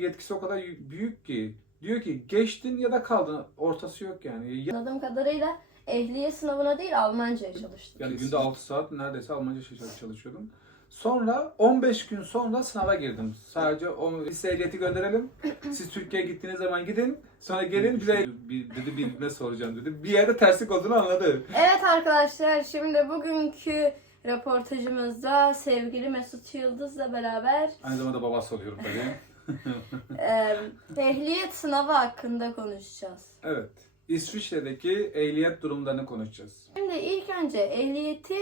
Yetkisi o kadar büyük ki. Diyor ki geçtin ya da kaldın. Ortası yok yani. Ya- Anladığım kadarıyla ehliyet sınavına değil Almanca'ya çalıştım. Yani günde 6 saat neredeyse Almanca çalışıyordum. Sonra 15 gün sonra sınava girdim. Sadece o lise ehliyeti gönderelim. Siz Türkiye'ye gittiğiniz zaman gidin. Sonra gelin bize bir, dedi bir ne soracağım dedi. Bir yerde terslik olduğunu anladı. Evet arkadaşlar şimdi bugünkü röportajımızda sevgili Mesut Yıldız'la beraber Aynı zamanda babası oluyorum tabii. e, ehliyet sınavı hakkında konuşacağız. Evet. İsviçre'deki ehliyet durumlarını konuşacağız. Şimdi ilk önce ehliyeti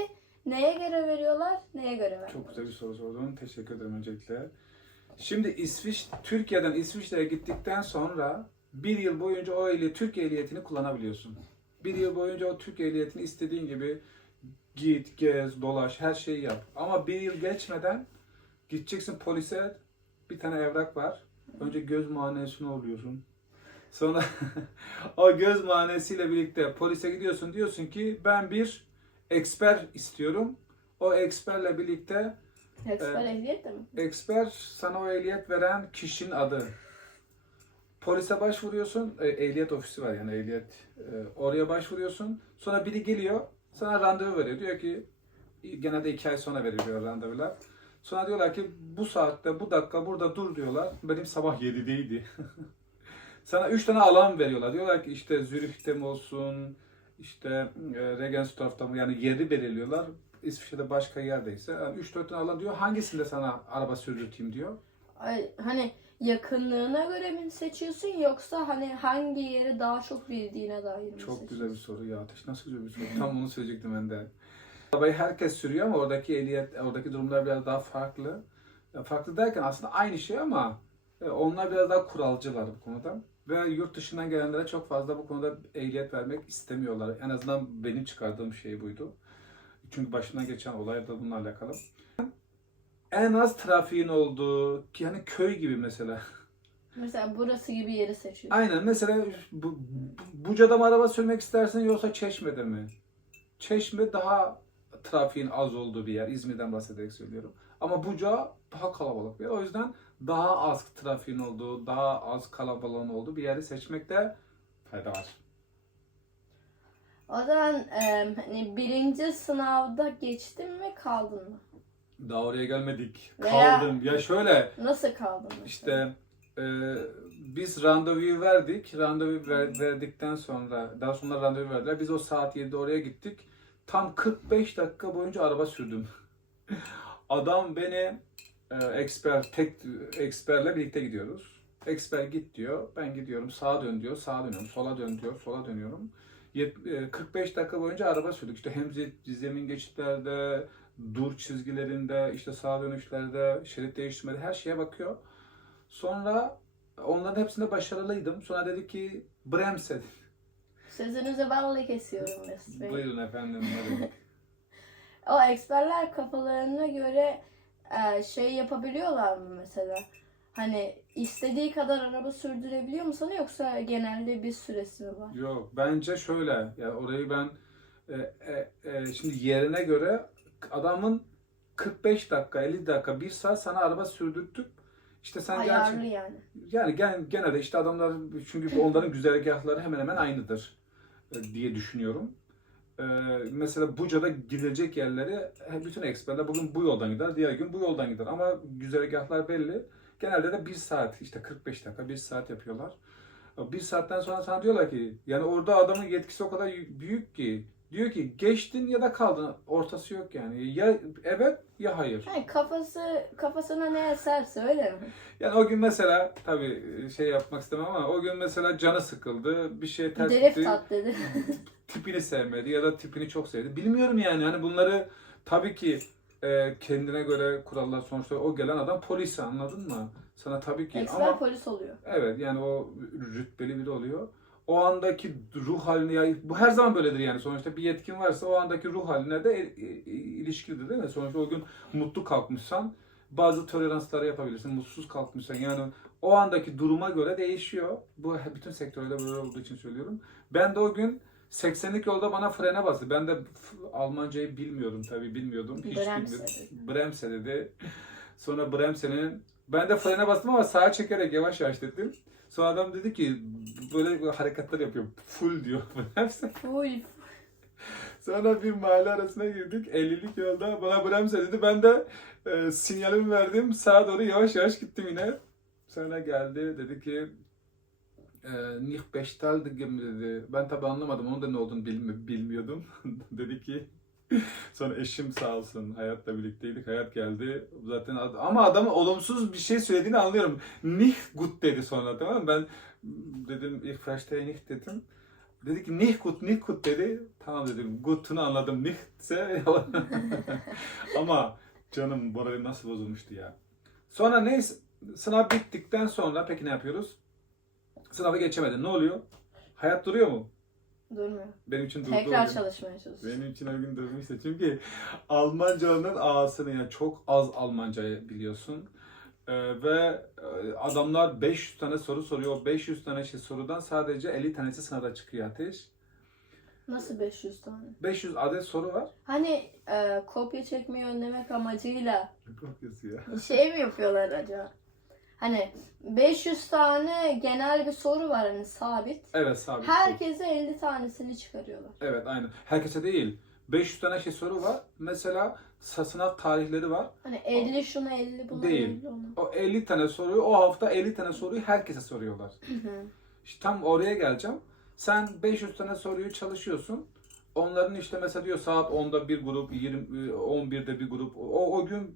neye göre veriyorlar, neye göre vermiyorlar? Çok güzel bir soru sordun. Teşekkür ederim öncelikle. Şimdi İsviç, Türkiye'den İsviçre'ye gittikten sonra bir yıl boyunca o ehliyet, Türk ehliyetini kullanabiliyorsun. Bir yıl boyunca o Türk ehliyetini istediğin gibi git, gez, dolaş, her şeyi yap. Ama bir yıl geçmeden gideceksin polise bir tane evrak var. Önce göz muayenesine oluyorsun. Sonra o göz muayenesiyle birlikte polise gidiyorsun. Diyorsun ki ben bir eksper istiyorum. O eksperle birlikte Eksper ehliyet de mi? Eksper sana o ehliyet veren kişinin adı. Polise başvuruyorsun. E, ehliyet ofisi var yani ehliyet. E, oraya başvuruyorsun. Sonra biri geliyor. Sana randevu veriyor. Diyor ki genelde iki ay sonra veriliyor randevular. Sonra diyorlar ki bu saatte bu dakika burada dur diyorlar. Benim sabah 7'deydi. sana üç tane alan veriyorlar. Diyorlar ki işte Zürih'te mi olsun, işte e, Regensdorf'ta mı yani yeri belirliyorlar. İsviçre'de başka yerdeyse. Yani 3-4 tane alan diyor. Hangisinde sana araba sürdürteyim diyor. Ay, hani yakınlığına göre mi seçiyorsun yoksa hani hangi yeri daha çok bildiğine dair mi Çok seçiyorsun? güzel bir soru ya. Ateş nasıl güzel bir soru. Tam onu söyleyecektim ben de. Arabayı herkes sürüyor ama oradaki ehliyet, oradaki durumlar biraz daha farklı. Ya farklı derken aslında aynı şey ama e, onlar biraz daha kuralcılar bu konuda. Ve yurt dışından gelenlere çok fazla bu konuda ehliyet vermek istemiyorlar. En azından benim çıkardığım şey buydu. Çünkü başından geçen olay da bununla alakalı. En az trafiğin olduğu, ki hani köy gibi mesela. Mesela burası gibi yeri seçiyorsun. Aynen mesela bu, bu- Buca'da mı araba sürmek istersin yoksa Çeşme'de mi? Çeşme daha trafiğin az olduğu bir yer. İzmir'den bahsederek söylüyorum. Ama Buca daha kalabalık bir yer. O yüzden daha az trafiğin olduğu, daha az kalabalığın olduğu bir yeri seçmekte fayda var. O zaman e, hani birinci sınavda geçtin mi kaldın mı? Daha oraya gelmedik. Veya- Kaldım. Ya şöyle Nasıl kaldın? mesela? İşte e, biz randevuyu verdik. Randevu ver- verdikten sonra, daha sonra randevu verdiler. Biz o saat 7'de oraya gittik. Tam 45 dakika boyunca araba sürdüm. Adam beni e, eksper, tek eksperle birlikte gidiyoruz. Eksper git diyor. Ben gidiyorum. Sağa dön diyor. Sağa dönüyorum. Sola dön diyor. Sola dönüyorum. Yet- e, 45 dakika boyunca araba sürdük. İşte hem ze- zemin geçitlerde, dur çizgilerinde, işte sağ dönüşlerde, şerit değiştirmede her şeye bakıyor. Sonra onların hepsinde başarılıydım. Sonra dedi ki Bremse. Sözünüzü balla kesiyorum Mesut Bey. Buyurun efendim. O eksperler kafalarına göre e, şey yapabiliyorlar mı mesela? Hani istediği kadar araba sürdürebiliyor mu sana yoksa genelde bir süresi mi var? Yok bence şöyle. Ya orayı ben e, e, e, şimdi yerine göre adamın 45 dakika, 50 dakika, 1 saat sana araba sürdürtüp işte sen Ayarlı yani. Yani gen, genelde işte adamlar çünkü onların güzergahları hemen hemen aynıdır e, diye düşünüyorum. E, mesela Buca'da gidilecek yerleri bütün eksperler bugün bu yoldan gider, diğer gün bu yoldan gider. Ama güzergahlar belli. Genelde de bir saat, işte 45 dakika, bir saat yapıyorlar. E, Bir saatten sonra sana diyorlar ki, yani orada adamın yetkisi o kadar büyük ki, diyor ki geçtin ya da kaldın, ortası yok yani. Ya evet ya hayır. Yani kafası kafasına ne eserse öyle mi? Yani o gün mesela tabii şey yapmak istemem ama o gün mesela canı sıkıldı, bir şey ters Drift gitti, at dedi. tipini sevmedi ya da tipini çok sevdi. Bilmiyorum yani hani bunları tabii ki e, kendine göre kurallar sonuçta o gelen adam polis anladın mı? Sana tabii ki Eksper ama polis oluyor. evet yani o rütbeli biri oluyor. O andaki ruh haline ya bu her zaman böyledir yani sonuçta bir yetkin varsa o andaki ruh haline de e, e, ilişkilidir değil mi? Sonuçta o gün mutlu kalkmışsan bazı toleransları yapabilirsin. Mutsuz kalkmışsan yani o andaki duruma göre değişiyor. Bu bütün sektörde böyle olduğu için söylüyorum. Ben de o gün 80'lik yolda bana frene bastı. Ben de Almancayı bilmiyordum tabii bilmiyordum. Hiç Bremse bilmiyordum. dedi. Bremse dedi. Sonra Bremse'nin ben de frene bastım ama sağa çekerek yavaş yavaş dedim. Sonra adam dedi ki böyle hareketler yapıyor. Full diyor. Full. Sonra bir mahalle arasına girdik. 50'lik yolda bana bremse dedi. Ben de e, sinyalimi verdim. Sağa doğru yavaş yavaş gittim yine. Sonra geldi dedi ki e, Nicht bestelldigim dedi. Ben tabi anlamadım. Onun da ne olduğunu bilmi- bilmiyordum. dedi ki Sonra eşim sağ olsun hayatla birlikteydik. Hayat geldi. Zaten ad- ama adamın olumsuz bir şey söylediğini anlıyorum. Nicht gut dedi sonra tamam mı? Ben dedim ich verstehe nicht dedim. Dedi ki nicht gut, nicht gut dedi. Tamam dedim. Gut'unu anladım. Nichtse ama canım moralim nasıl bozulmuştu ya. Sonra neyse sınav bittikten sonra peki ne yapıyoruz? Sınavı geçemedin. Ne oluyor? Hayat duruyor mu? Durmuyor. Benim için durdu. o Tekrar gün. çalışmaya çalışıyor. Benim için o gün durmuştu. Çünkü Almancanın ağasını yani çok az Almanca biliyorsun. Ee, ve e, adamlar 500 tane soru soruyor. O 500 tane şey sorudan sadece 50 tanesi sınavda çıkıyor ateş. Nasıl 500 tane? 500 adet soru var. Hani e, kopya çekmeyi önlemek amacıyla Kopyası ya. şey mi yapıyorlar acaba? Hani 500 tane genel bir soru var hani sabit. Evet sabit. Herkese 50 tanesini çıkarıyorlar. Evet aynen. Herkese değil. 500 tane şey soru var. Mesela sınav tarihleri var. Hani 50 şuna 50 buna Değil. 50 ona. O 50 tane soruyu o hafta 50 tane soruyu herkese soruyorlar. İşte tam oraya geleceğim. Sen 500 tane soruyu çalışıyorsun. Onların işte mesela diyor saat 10'da bir grup, 20 11'de bir grup. O, o gün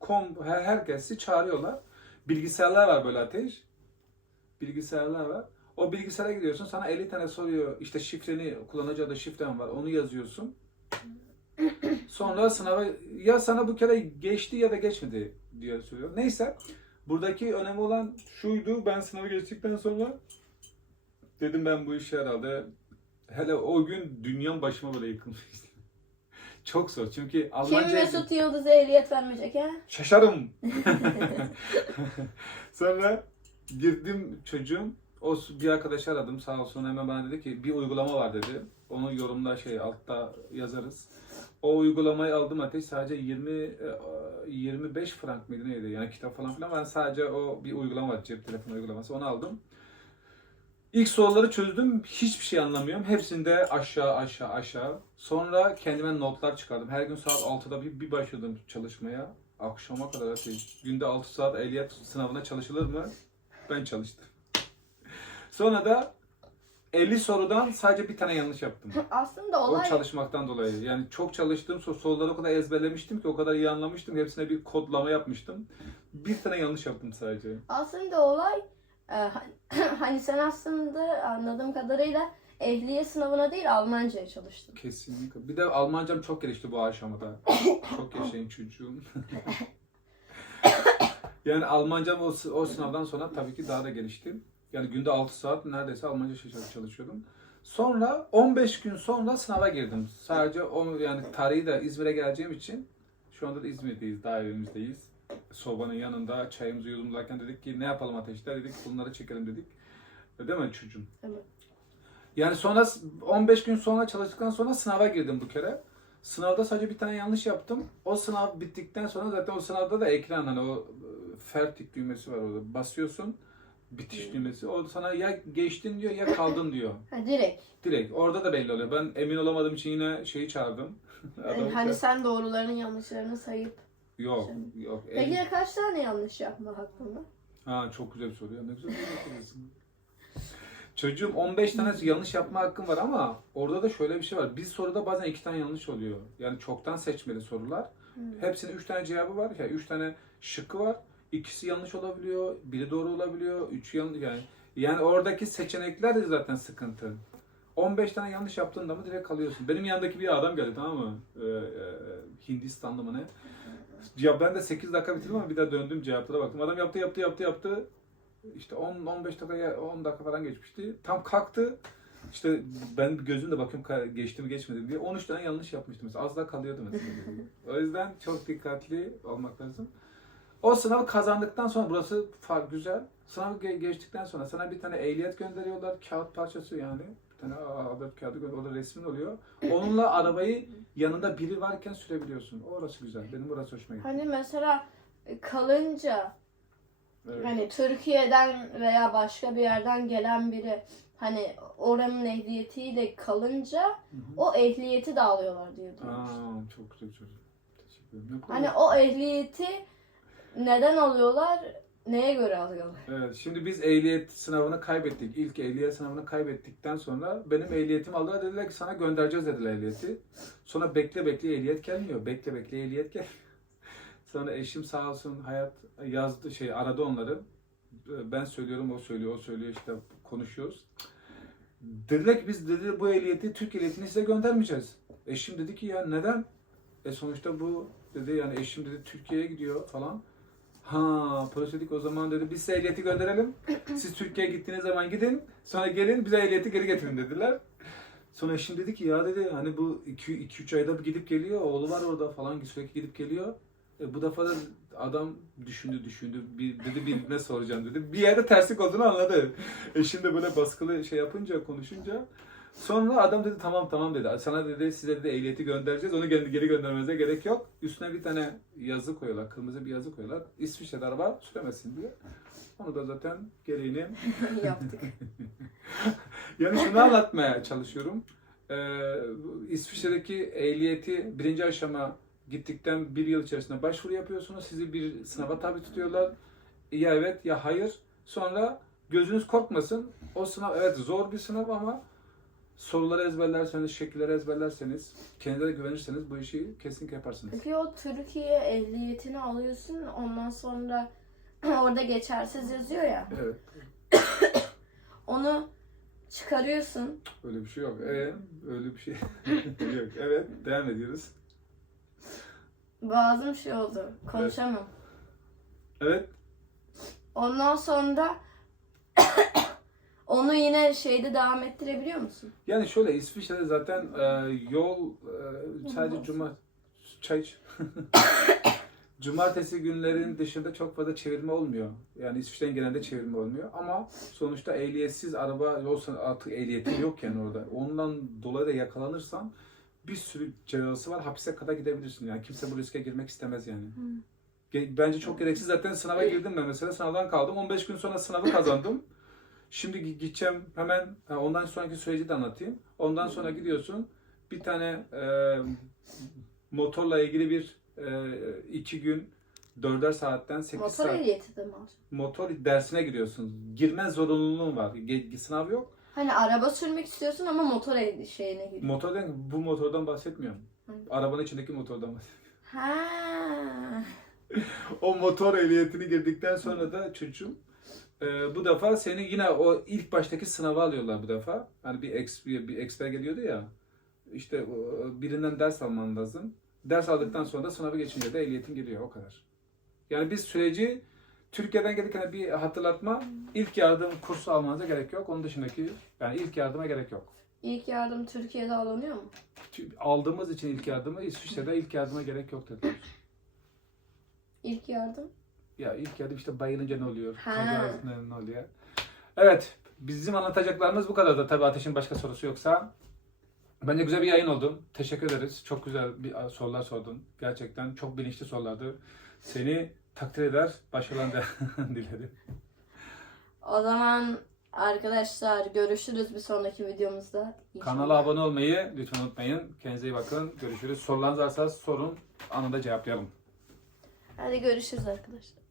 kom her- herkesi çağırıyorlar. Bilgisayarlar var böyle ateş. Bilgisayarlar var. O bilgisayara gidiyorsun. Sana 50 tane soruyor. İşte şifreni, kullanıcı adı şifren var. Onu yazıyorsun. Sonra sınava ya sana bu kere geçti ya da geçmedi diye söylüyor. Neyse. Buradaki önemli olan şuydu. Ben sınavı geçtikten sonra dedim ben bu işe herhalde hele o gün dünyam başıma böyle yıkılmıştı. Çok zor çünkü Kim Almanca Mesut Yıldız'a ehliyet vermeyecek ha? şaşarım. sonra girdim çocuğum. O bir arkadaşı aradım sağ olsun hemen bana dedi ki bir uygulama var dedi. Onu yorumda şey altta yazarız. O uygulamayı aldım ateş sadece 20 e, 25 frank mıydı neydi yani kitap falan filan ben sadece o bir uygulama var cep telefonu uygulaması onu aldım. İlk soruları çözdüm. Hiçbir şey anlamıyorum. Hepsinde aşağı aşağı aşağı. Sonra kendime notlar çıkardım. Her gün saat 6'da bir, bir başladım çalışmaya. Akşama kadar ateş. Günde 6 saat ehliyet sınavına çalışılır mı? Ben çalıştım. Sonra da 50 sorudan sadece bir tane yanlış yaptım. Aslında O olay çalışmaktan dolayı. Yani çok çalıştım. so- Soruları o kadar ezberlemiştim ki o kadar iyi anlamıştım. Hepsine bir kodlama yapmıştım. Bir tane yanlış yaptım sadece. aslında olay hani- hani sen aslında anladığım kadarıyla ehliyet sınavına değil Almanca'ya çalıştın. Kesinlikle. Bir de Almancam çok gelişti bu aşamada. çok yaşayın çocuğum. yani Almancam o, o sınavdan sonra tabii ki daha da gelişti. Yani günde 6 saat neredeyse Almanca çalışıyordum. Sonra 15 gün sonra sınava girdim. Sadece o yani tarihi de İzmir'e geleceğim için şu anda da İzmir'deyiz, daha evimizdeyiz. Sobanın yanında çayımızı yudumlarken dedik ki ne yapalım ateşler dedik bunları çekelim dedik. Değil mi çocuğum? Evet. Yani sonra 15 gün sonra çalıştıktan sonra sınava girdim bu kere. Sınavda sadece bir tane yanlış yaptım. O sınav bittikten sonra zaten o sınavda da ekran hani o e, fertik düğmesi var orada. Basıyorsun bitiş düğmesi. O sana ya geçtin diyor ya kaldın diyor. Ha, direkt. Direkt orada da belli oluyor. Ben emin olamadığım için yine şeyi çağırdım. Yani hani sen doğrularını yanlışlarını sayıp. Yok yok. Peki ya kaç tane yanlış yapma hakkın var? Ha çok güzel bir soru ya. Ne güzel bir soru soruyorsun. Çocuğum 15 tane yanlış yapma hakkın var ama orada da şöyle bir şey var. Bir soruda bazen iki tane yanlış oluyor. Yani çoktan seçmeli sorular. Hmm. Hepsinin üç tane cevabı var. Yani üç tane şıkkı var. İkisi yanlış olabiliyor. Biri doğru olabiliyor. Üçü yanlış yani. Yani oradaki seçenekler de zaten sıkıntı. 15 tane yanlış yaptığında mı direkt kalıyorsun. Benim yanındaki bir adam geldi tamam mı? Ee, e, Hindistanlı mı ne? Ya ben de 8 dakika bitirdim ama bir daha döndüm cevaplara baktım. Adam yaptı yaptı yaptı yaptı. İşte 10 15 dakika 10 dakika falan geçmişti. Tam kalktı. İşte ben gözümle bakıyorum geçti mi geçmedi mi diye. 13 tane yanlış yapmıştım mesela. Az daha kalıyordu mesela. o yüzden çok dikkatli olmak lazım. O sınavı kazandıktan sonra burası fark güzel. Sınavı ge- geçtikten sonra sana bir tane ehliyet gönderiyorlar. Kağıt parçası yani. Bir tane A4 kağıdı gönder. Orada resmin oluyor. Onunla arabayı yanında biri varken sürebiliyorsun. Orası güzel. Benim orası hoşuma gitti. Hani mesela kalınca Evet. hani Türkiye'den veya başka bir yerden gelen biri hani oranın ehliyetiyle kalınca Hı hı. o ehliyeti de alıyorlar diye Aa, duymuştum. çok güzel çocuk. Teşekkür ederim. Ne Hani o ehliyeti neden alıyorlar? Neye göre alıyorlar? Evet, şimdi biz ehliyet sınavını kaybettik. İlk ehliyet sınavını kaybettikten sonra benim ehliyetimi aldılar dediler ki sana göndereceğiz dediler ehliyeti. Sonra bekle bekle ehliyet gelmiyor. Bekle bekle ehliyet gel. Sonra eşim sağ olsun hayat yazdı şey aradı onları. Ben söylüyorum o söylüyor o söylüyor işte konuşuyoruz. Dediler biz dedi bu ehliyeti Türk ehliyetini size göndermeyeceğiz. Eşim dedi ki ya neden? E sonuçta bu dedi yani eşim dedi Türkiye'ye gidiyor falan. Ha polis dedik o zaman dedi biz size ehliyeti gönderelim. Siz Türkiye'ye gittiğiniz zaman gidin. Sonra gelin bize ehliyeti geri getirin dediler. Sonra eşim dedi ki ya dedi hani bu 2-3 ayda gidip geliyor. Oğlu var orada falan sürekli gidip geliyor. E, bu defa da adam düşündü düşündü. Bir, dedi birine soracağım dedi. Bir yerde terslik olduğunu anladı. Eşim de böyle baskılı şey yapınca konuşunca. Sonra adam dedi tamam tamam dedi. Sana dedi size de ehliyeti göndereceğiz. Onu geri, geri göndermenize gerek yok. Üstüne bir tane yazı koyuyorlar. Kırmızı bir yazı koyuyorlar. İsviçre'de araba süremezsin diye. Onu da zaten gereğini Yaptık. yani şunu anlatmaya çalışıyorum. Ee, İsviçre'deki ehliyeti birinci aşama gittikten bir yıl içerisinde başvuru yapıyorsunuz. Sizi bir sınava tabi tutuyorlar. Ya evet ya hayır. Sonra gözünüz korkmasın. O sınav evet zor bir sınav ama soruları ezberlerseniz, şekilleri ezberlerseniz, kendinize güvenirseniz bu işi kesinlikle yaparsınız. Peki o Türkiye ehliyetini alıyorsun ondan sonra orada geçersiz yazıyor ya. Evet. Onu çıkarıyorsun. Öyle bir şey yok. Ee, öyle bir şey yok. Evet. Devam ediyoruz. Boğazım şey oldu. Konuşamam. Evet. Ondan sonra onu yine şeyde devam ettirebiliyor musun? Yani şöyle İsviçre'de zaten e, yol e, sadece cuma çay iç. Cumartesi günlerin dışında çok fazla çevirme olmuyor. Yani İsviçre'nin genelde çevirme olmuyor. Ama sonuçta ehliyetsiz araba yolsa artık ehliyetin yok yani orada. Ondan dolayı da yakalanırsan bir sürü cezası var. Hapise kadar gidebilirsin. Yani kimse bu riske girmek istemez yani. Ge- Bence çok gereksiz. Zaten sınava girdim ben mesela. Sınavdan kaldım. 15 gün sonra sınavı kazandım. Şimdi gi- gideceğim hemen ondan sonraki süreci de anlatayım. Ondan sonra gidiyorsun bir tane e, motorla ilgili bir e, iki gün dörder saatten 8 Motor saat ehliyeti de mi alacaksın? motor dersine giriyorsun. Girme zorunluluğun var. Ge- sınav yok. Hani araba sürmek istiyorsun ama motor ehli şeyine giriyorsun. Motordan bu motordan bahsetmiyorum. Hı. Arabanın içindeki motordan bahsediyorum. Ha. O motor ehliyetini girdikten sonra da çocuğum e, bu defa seni yine o ilk baştaki sınava alıyorlar bu defa. Hani bir ex, bir, bir expert geliyordu ya. İşte birinden ders alman lazım. Ders aldıktan sonra da sınavı geçince de ehliyetin geliyor o kadar. Yani biz süreci Türkiye'den gelirken bir hatırlatma ilk yardım kursu almanıza gerek yok. Onun dışındaki yani ilk yardıma gerek yok. İlk yardım Türkiye'de alınıyor mu? Aldığımız için ilk yardımı İsviçre'de ilk yardıma gerek yok dediler. İlk yardım? Ya ilk yardım işte bayılınca ne oluyor? Ha. Kazasında ne oluyor? Evet. Bizim anlatacaklarımız bu kadar da tabii Ateş'in başka sorusu yoksa. Bence güzel bir yayın oldu. Teşekkür ederiz. Çok güzel bir sorular sordun. Gerçekten çok bilinçli sorulardı. Seni takdir eder, başarılar dilerim. O zaman arkadaşlar görüşürüz bir sonraki videomuzda. İnşallah. Kanala abone olmayı lütfen unutmayın. Kendinize iyi bakın. Görüşürüz. Sorularınız varsa sorun. Anında cevaplayalım. Hadi görüşürüz arkadaşlar.